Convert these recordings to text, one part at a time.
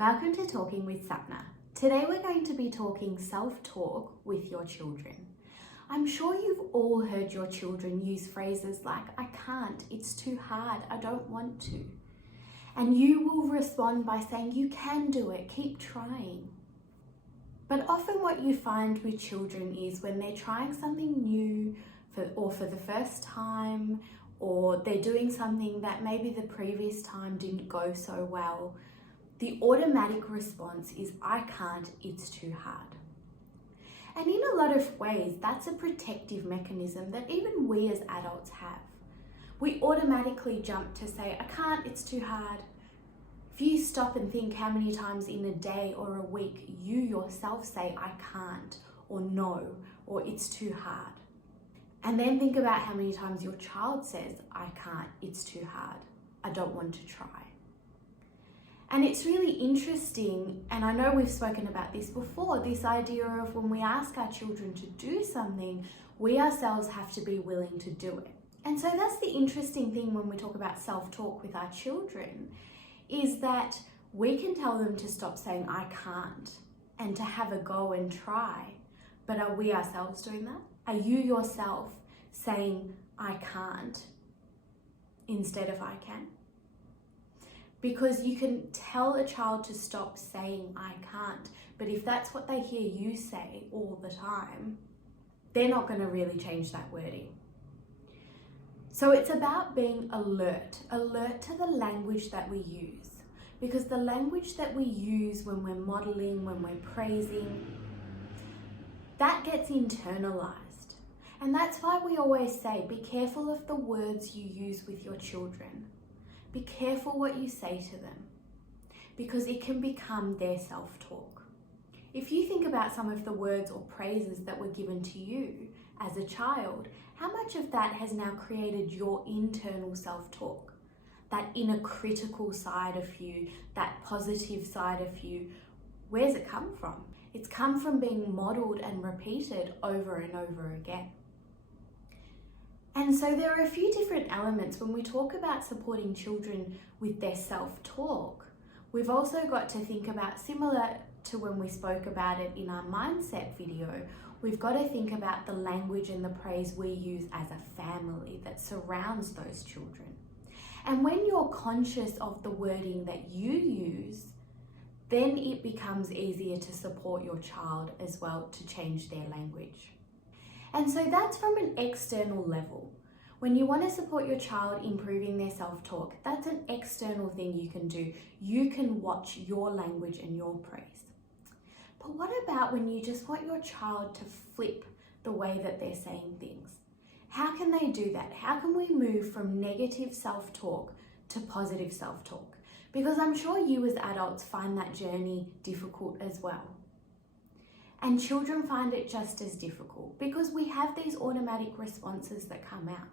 Welcome to Talking with Sapna. Today we're going to be talking self-talk with your children. I'm sure you've all heard your children use phrases like, I can't, it's too hard, I don't want to. And you will respond by saying, you can do it, keep trying. But often what you find with children is when they're trying something new for the first time, or they're doing something that maybe the previous time didn't go so well, the automatic response is, I can't, it's too hard. And in a lot of ways, that's a protective mechanism that even we as adults have. We automatically jump to say, I can't, it's too hard. If you stop and think how many times in a day or a week you yourself say, I can't, or no, or it's too hard. And then think about how many times your child says, I can't, it's too hard, I don't want to try. And it's really interesting, and I know we've spoken about this before, this idea of when we ask our children to do something, we ourselves have to be willing to do it. And so that's the interesting thing when we talk about self-talk with our children, is that we can tell them to stop saying, I can't, and to have a go and try. But are we ourselves doing that? Are you yourself saying, I can't, instead of I can? Because you can tell a child to stop saying, I can't, but if that's what they hear you say all the time, they're not going to really change that wording. So it's about being alert to the language that we use. Because the language that we use when we're modeling, when we're praising, that gets internalized. And that's why we always say, be careful of the words you use with your children. Be careful what you say to them, because it can become their self-talk. If you think about some of the words or praises that were given to you as a child, how much of that has now created your internal self-talk? That inner critical side of you, that positive side of you, where's it come from? It's come from being modeled and repeated over and over again. And so there are a few different elements when we talk about supporting children with their self-talk. We've also got to think about, similar to when we spoke about it in our mindset video, we've got to think about the language and the praise we use as a family that surrounds those children. And when you're conscious of the wording that you use, then it becomes easier to support your child as well to change their language. And so that's from an external level. When you want to support your child improving their self-talk, that's an external thing you can do. You can watch your language and your praise. But what about when you just want your child to flip the way that they're saying things? How can they do that? How can we move from negative self-talk to positive self-talk? Because I'm sure you as adults find that journey difficult as well. And children find it just as difficult because we have these automatic responses that come out.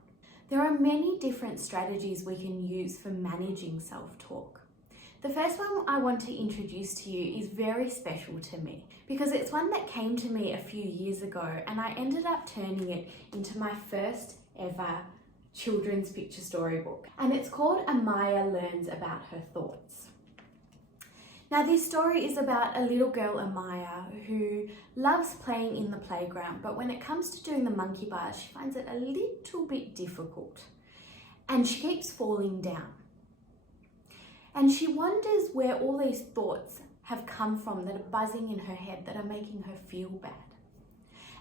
There are many different strategies we can use for managing self-talk. The first one I want to introduce to you is very special to me because it's one that came to me a few years ago and I ended up turning it into my first ever children's picture storybook. And it's called Amaya Learns About Her Thoughts. Now this story is about a little girl, Amaya, who loves playing in the playground, but when it comes to doing the monkey bars, she finds it a little bit difficult and she keeps falling down. And she wonders where all these thoughts have come from that are buzzing in her head that are making her feel bad.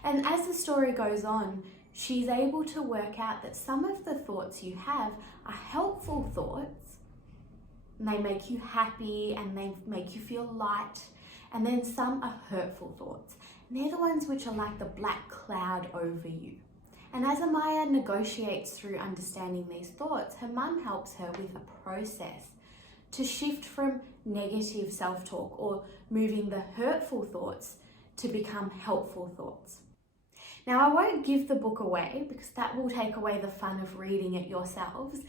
And as the story goes on, she's able to work out that some of the thoughts you have are helpful thoughts, and they make you happy and they make you feel light. And then some are hurtful thoughts. And they're the ones which are like the black cloud over you. And as Amaya negotiates through understanding these thoughts, her mum helps her with a process to shift from negative self-talk or moving the hurtful thoughts to become helpful thoughts. Now, I won't give the book away because that will take away the fun of reading it yourselves.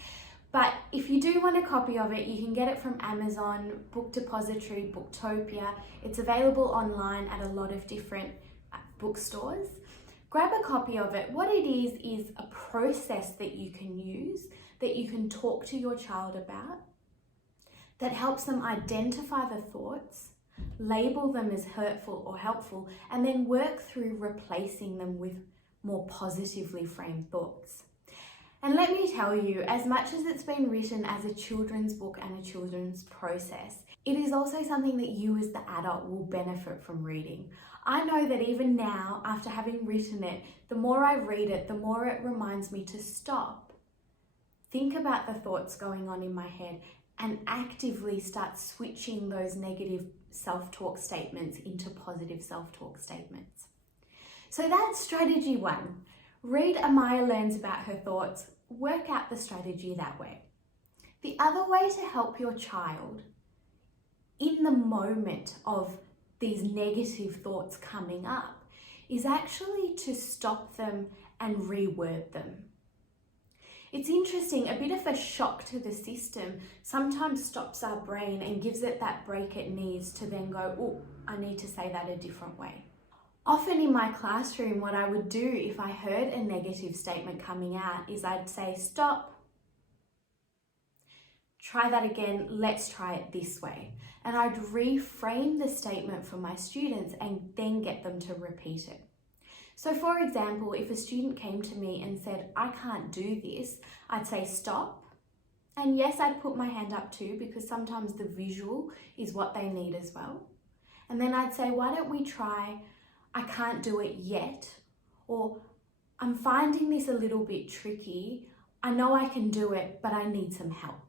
But if you do want a copy of it, you can get it from Amazon, Book Depository, Booktopia. It's available online at a lot of different bookstores. Grab a copy of it. What it is a process that you can use, that you can talk to your child about, that helps them identify the thoughts, label them as hurtful or helpful, and then work through replacing them with more positively framed thoughts. And let me tell you, as much as it's been written as a children's book and a children's process, it is also something that you as the adult will benefit from reading. I know that even now, after having written it, the more I read it, the more it reminds me to stop, think about the thoughts going on in my head, and actively start switching those negative self-talk statements into positive self-talk statements. So that's strategy 1. Read Amaya Learns About Her Thoughts, work out the strategy that way. The other way to help your child in the moment of these negative thoughts coming up is actually to stop them and reword them. It's interesting, a bit of a shock to the system sometimes stops our brain and gives it that break it needs to then go, oh, I need to say that a different way. Often in my classroom, what I would do if I heard a negative statement coming out is I'd say, stop, try that again, let's try it this way. And I'd reframe the statement for my students and then get them to repeat it. So for example, if a student came to me and said, I can't do this, I'd say stop. And yes, I'd put my hand up too, because sometimes the visual is what they need as well. And then I'd say, why don't we try, I can't do it yet, or I'm finding this a little bit tricky. I know I can do it, but I need some help.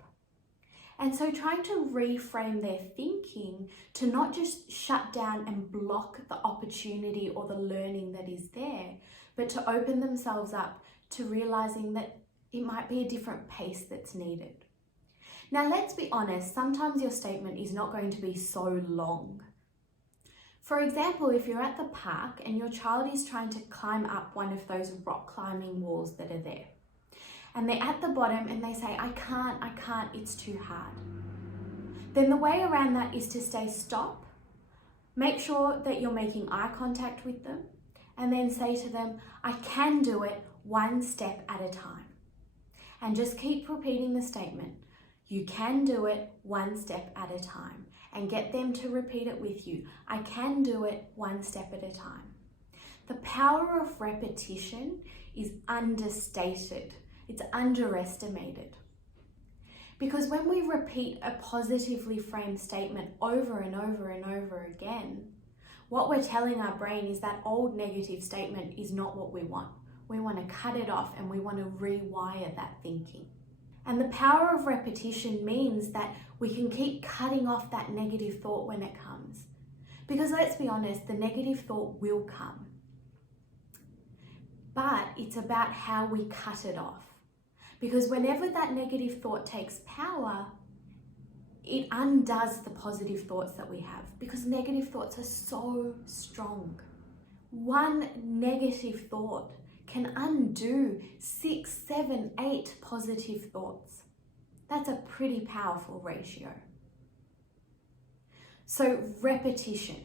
And so trying to reframe their thinking to not just shut down and block the opportunity or the learning that is there, but to open themselves up to realizing that it might be a different pace that's needed. Now, let's be honest, sometimes your statement is not going to be so long. For example, if you're at the park and your child is trying to climb up one of those rock climbing walls that are there, and they're at the bottom and they say, I can't, it's too hard. Then the way around that is to say stop, make sure that you're making eye contact with them, and then say to them, I can do it one step at a time. And just keep repeating the statement, you can do it one step at a time, and get them to repeat it with you. I can do it one step at a time. The power of repetition is understated. It's underestimated. Because when we repeat a positively framed statement over and over and over again, what we're telling our brain is that old negative statement is not what we want. We want to cut it off and we want to rewire that thinking. And the power of repetition means that we can keep cutting off that negative thought when it comes. Because let's be honest, the negative thought will come. But it's about how we cut it off. Because whenever that negative thought takes power, it undoes the positive thoughts that we have, because negative thoughts are so strong. One negative thought can undo 6, 7, 8 positive thoughts. That's a pretty powerful ratio. So repetition.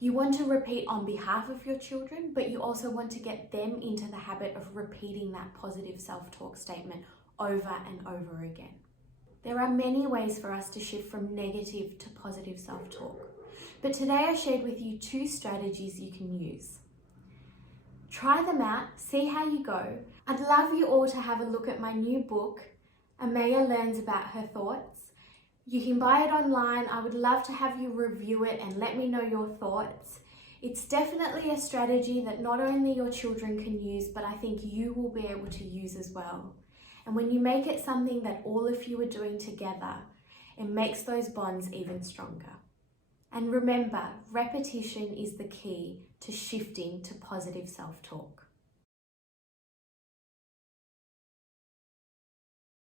You want to repeat on behalf of your children, but you also want to get them into the habit of repeating that positive self-talk statement over and over again. There are many ways for us to shift from negative to positive self-talk, but today I shared with you 2 strategies you can use. Try them out, see how you go. I'd love you all to have a look at my new book, Amaya Learns About Her Thoughts. You can buy it online. I would love to have you review it and let me know your thoughts. It's definitely a strategy that not only your children can use, but I think you will be able to use as well. And when you make it something that all of you are doing together, it makes those bonds even stronger. And remember, repetition is the key to shifting to positive self-talk.